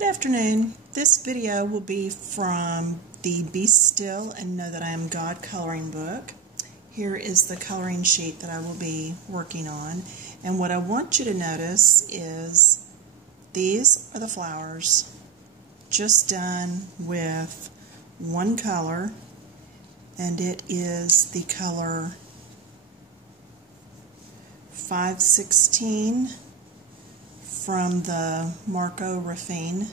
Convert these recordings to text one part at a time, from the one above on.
Good afternoon. This video will be from the Be Still and Know That I Am God coloring book. Here is the coloring sheet that I will be working on. And what I want you to notice is these are the flowers just done with one color, and it is the color 516 from the Marco Raffine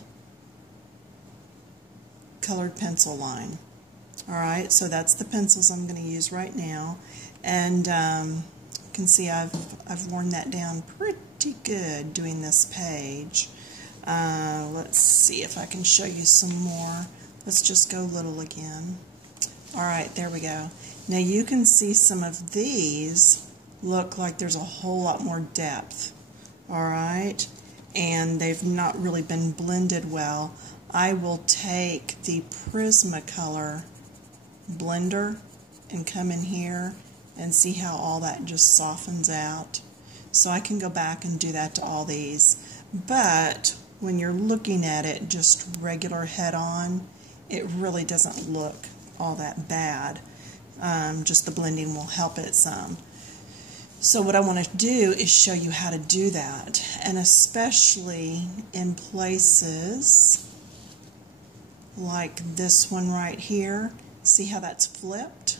colored pencil line. Alright, so that's the pencils I'm going to use right now, and you can see I've worn that down pretty good doing this page. Let's see if I can show you some more. Let's just go little again. Alright, there we go. Now you can see some of these look like there's a whole lot more depth. Alright, and they've not really been blended well. I will take the Prismacolor blender and come in here and see how all that just softens out. So I can go back and do that to all these. But when you're looking at it just regular head on, it really doesn't look all that bad. Just the blending will help it some. So what I want to do is show you how to do that, and especially in places like this one right here. See how that's flipped?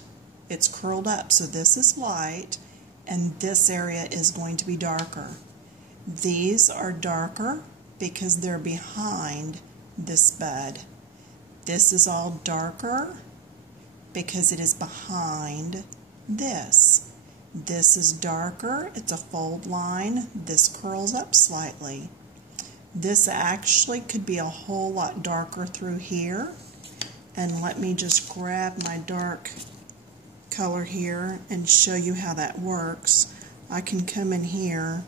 It's curled up, so this is light and this area is going to be darker. These are darker because they're behind this bud. This is all darker because it is behind this. This is darker, it's a fold line, this curls up slightly. This actually could be a whole lot darker through here. And let me just grab my dark color here and show you how that works. I can come in here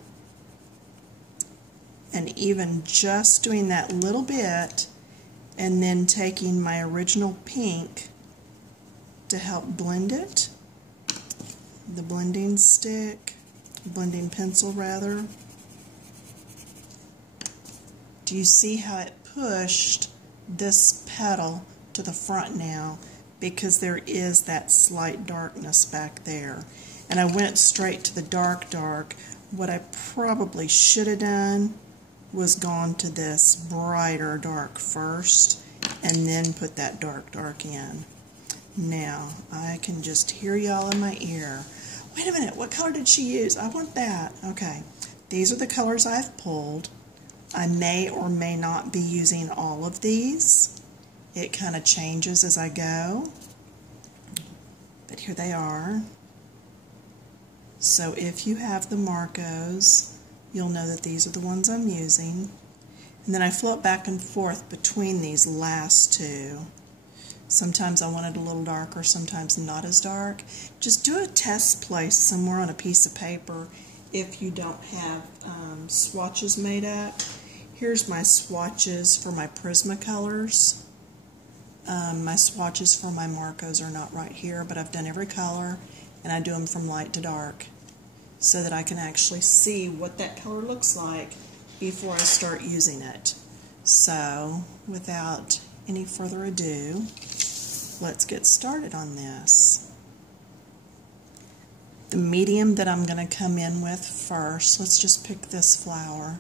and even just doing that little bit and then taking my original pink to help blend it. The blending stick, blending pencil rather. Do you see how it pushed this petal to the front now? Because there is that slight darkness back there. And I went straight to the dark. What I probably should have done was gone to this brighter dark first and then put that dark in. Now, I can just hear y'all in my ear. Wait a minute, what color did she use? I want that. Okay, these are the colors I've pulled. I may or may not be using all of these. It kind of changes as I go. But here they are. So if you have the Marcos, you'll know that these are the ones I'm using. And then I float back and forth between these last two. Sometimes I want it a little darker, sometimes not as dark. Just do a test place somewhere on a piece of paper if you don't have swatches made up. Here's my swatches for my Prismacolors. My swatches for my Marcos are not right here, but I've done every color, and I do them from light to dark so that I can actually see what that color looks like before I start using it. So, without any further ado, let's get started on this. The medium that I'm going to come in with first, let's just pick this flower.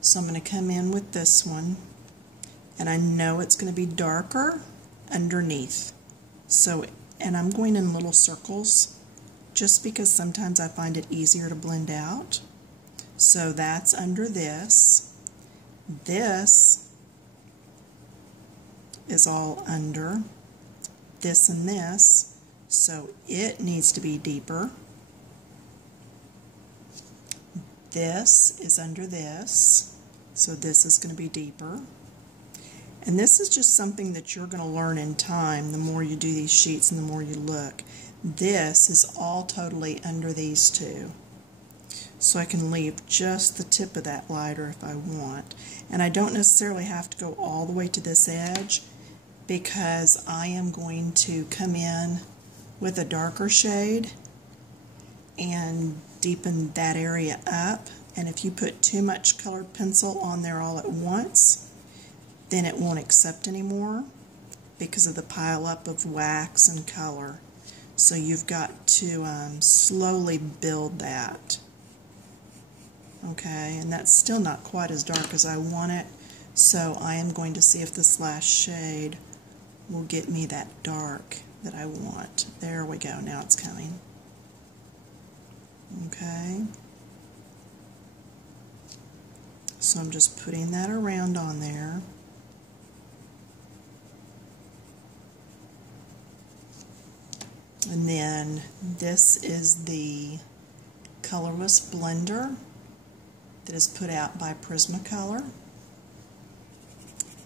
So I'm going to come in with this one, and I know it's going to be darker underneath. So, and I'm going in little circles just because sometimes I find it easier to blend out. So that's under this. This is all under this and this, so it needs to be deeper. This is under this, so this is going to be deeper. And this is just something that you're going to learn in time the more you do these sheets and the more you look. This is all totally under these two. So I can leave just the tip of that lighter if I want. And I don't necessarily have to go all the way to this edge because I am going to come in with a darker shade and deepen that area up. And if you put too much colored pencil on there all at once, then it won't accept anymore because of the pile up of wax and color. So you've got to slowly build that. Okay, and that's still not quite as dark as I want it, so I am going to see if this last shade will get me that dark that I want. There we go, now it's coming. Okay, so I'm just putting that around on there. And then this is the colorless blender that is put out by Prismacolor.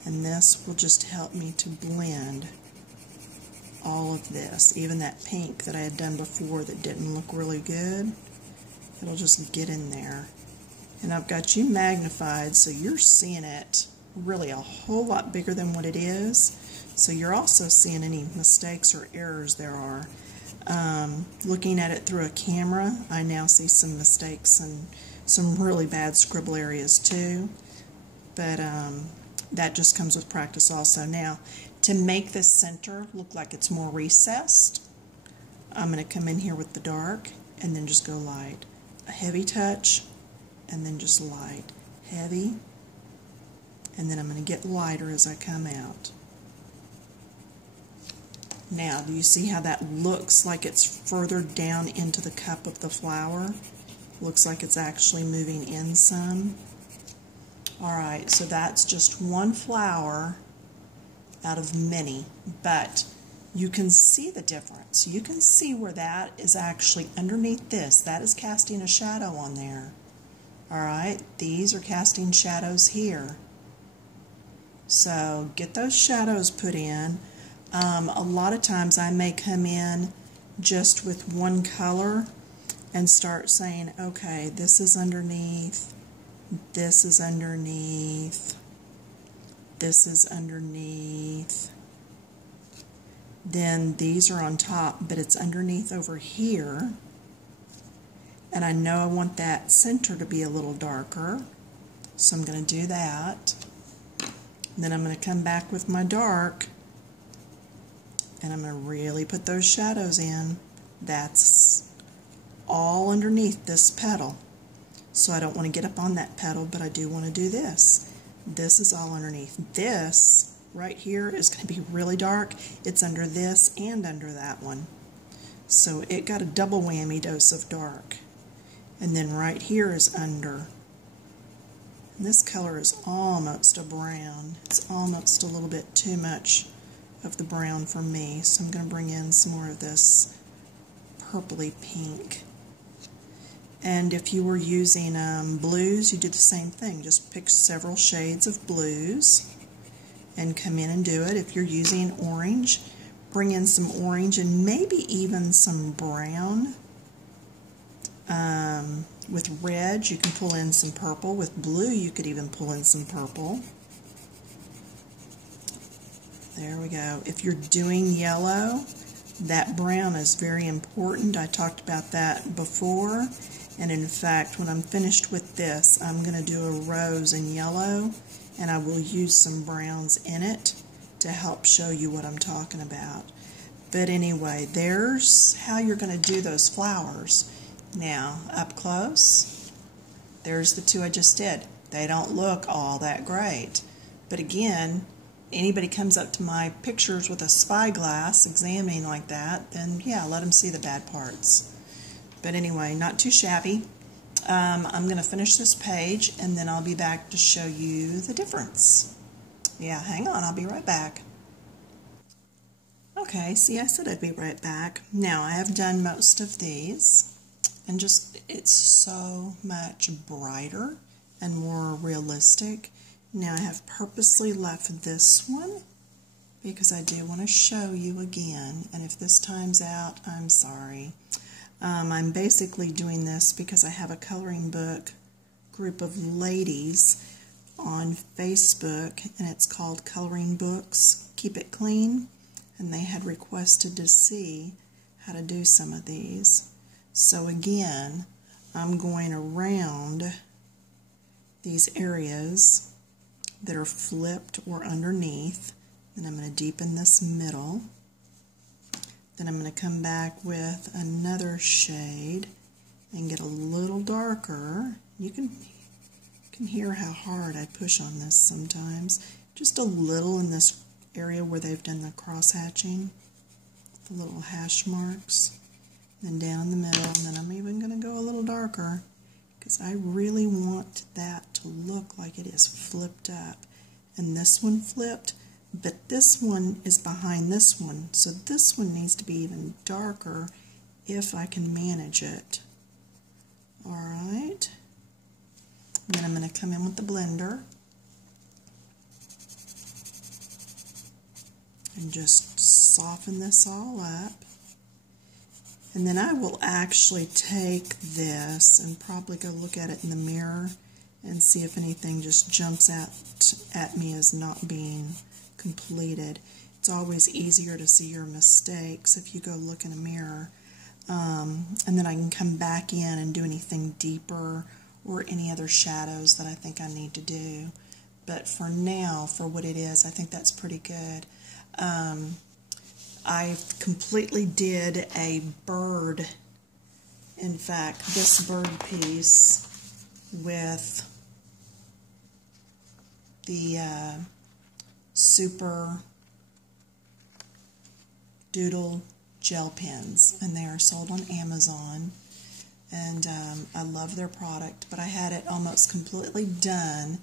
And this will just help me to blend all of this. Even that pink that I had done before that didn't look really good, it'll just get in there. And I've got you magnified so you're seeing it really a whole lot bigger than what it is. So you're also seeing any mistakes or errors there are. Looking at it through a camera, I now see some mistakes and some really bad scribble areas too. But that just comes with practice also. Now, to make this center look like it's more recessed, I'm going to come in here with the dark and then just go light. A heavy touch and then just light. Heavy, and then I'm going to get lighter as I come out. Now, do you see how that looks like it's further down into the cup of the flower? Looks like it's actually moving in some. Alright, so that's just one flower out of many, but you can see the difference. You can see where that is actually underneath this. That is casting a shadow on there. Alright, these are casting shadows here. So get those shadows put in. A lot of times I may come in just with one color and start saying, okay, this is underneath, this is underneath, this is underneath, then these are on top, but it's underneath over here, and I know I want that center to be a little darker, so I'm going to do that. Then I'm going to come back with my dark, and I'm going to really put those shadows in. That's all underneath this petal. So I don't want to get up on that petal, but I do want to do this. This is all underneath. This right here is going to be really dark. It's under this and under that one. So it got a double whammy dose of dark. And then right here is under. And this color is almost a brown. It's almost a little bit too much of the brown for me, so I'm going to bring in some more of this purpley pink. And if you were using blues, you do the same thing. Just pick several shades of blues and come in and do it. If you're using orange, bring in some orange and maybe even some brown. With red, you can pull in some purple. With blue, you could even pull in some purple. There we go. If you're doing yellow, that brown is very important. I talked about that before. And in fact, when I'm finished with this, I'm going to do a rose in yellow, and I will use some browns in it to help show you what I'm talking about. But anyway, there's how you're going to do those flowers. Now, up close, there's the two I just did. They don't look all that great. But again, anybody comes up to my pictures with a spyglass examining like that, then yeah, let them see the bad parts. But anyway, not too shabby. I'm going to finish this page and then I'll be back to show you the difference. Yeah, hang on, I'll be right back. Okay, see, I said I'd be right back. Now, I have done most of these, and just, it's so much brighter and more realistic. Now, I have purposely left this one because I do want to show you again, and if this times out, I'm sorry. I'm basically doing this because I have a coloring book group of ladies on Facebook, and it's called Coloring Books Keep It Clean, and they had requested to see how to do some of these. So again, I'm going around these areas that are flipped or underneath. Then I'm going to deepen this middle. Then I'm going to come back with another shade and get a little darker. You can hear how hard I push on this sometimes. Just a little in this area where they've done the cross hatching, the little hash marks. Then down in the middle, and then I'm even going to go a little darker because I really want that to look like it is flipped up. And this one flipped, but this one is behind this one, so this one needs to be even darker if I can manage it. Alright, then I'm going to come in with the blender and just soften this all up. And then I will actually take this and probably go look at it in the mirror and see if anything just jumps out at me as not being completed. It's always easier to see your mistakes if you go look in a mirror. And then I can come back in and do anything deeper or any other shadows that I think I need to do. But for now, for what it is, I think that's pretty good. I completely did a bird, in fact, this bird piece with the Super Doodle gel pens, and they are sold on Amazon, and I love their product, but I had it almost completely done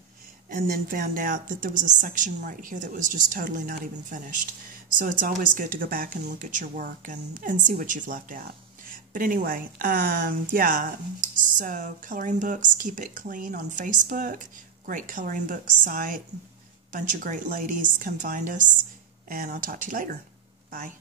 and then found out that there was a section right here that was just totally not even finished. So it's always good to go back and look at your work and see what you've left out. But anyway, yeah, so Coloring Books Keep It Clean on Facebook, great coloring book site, bunch of great ladies, come find us, and I'll talk to you later. Bye.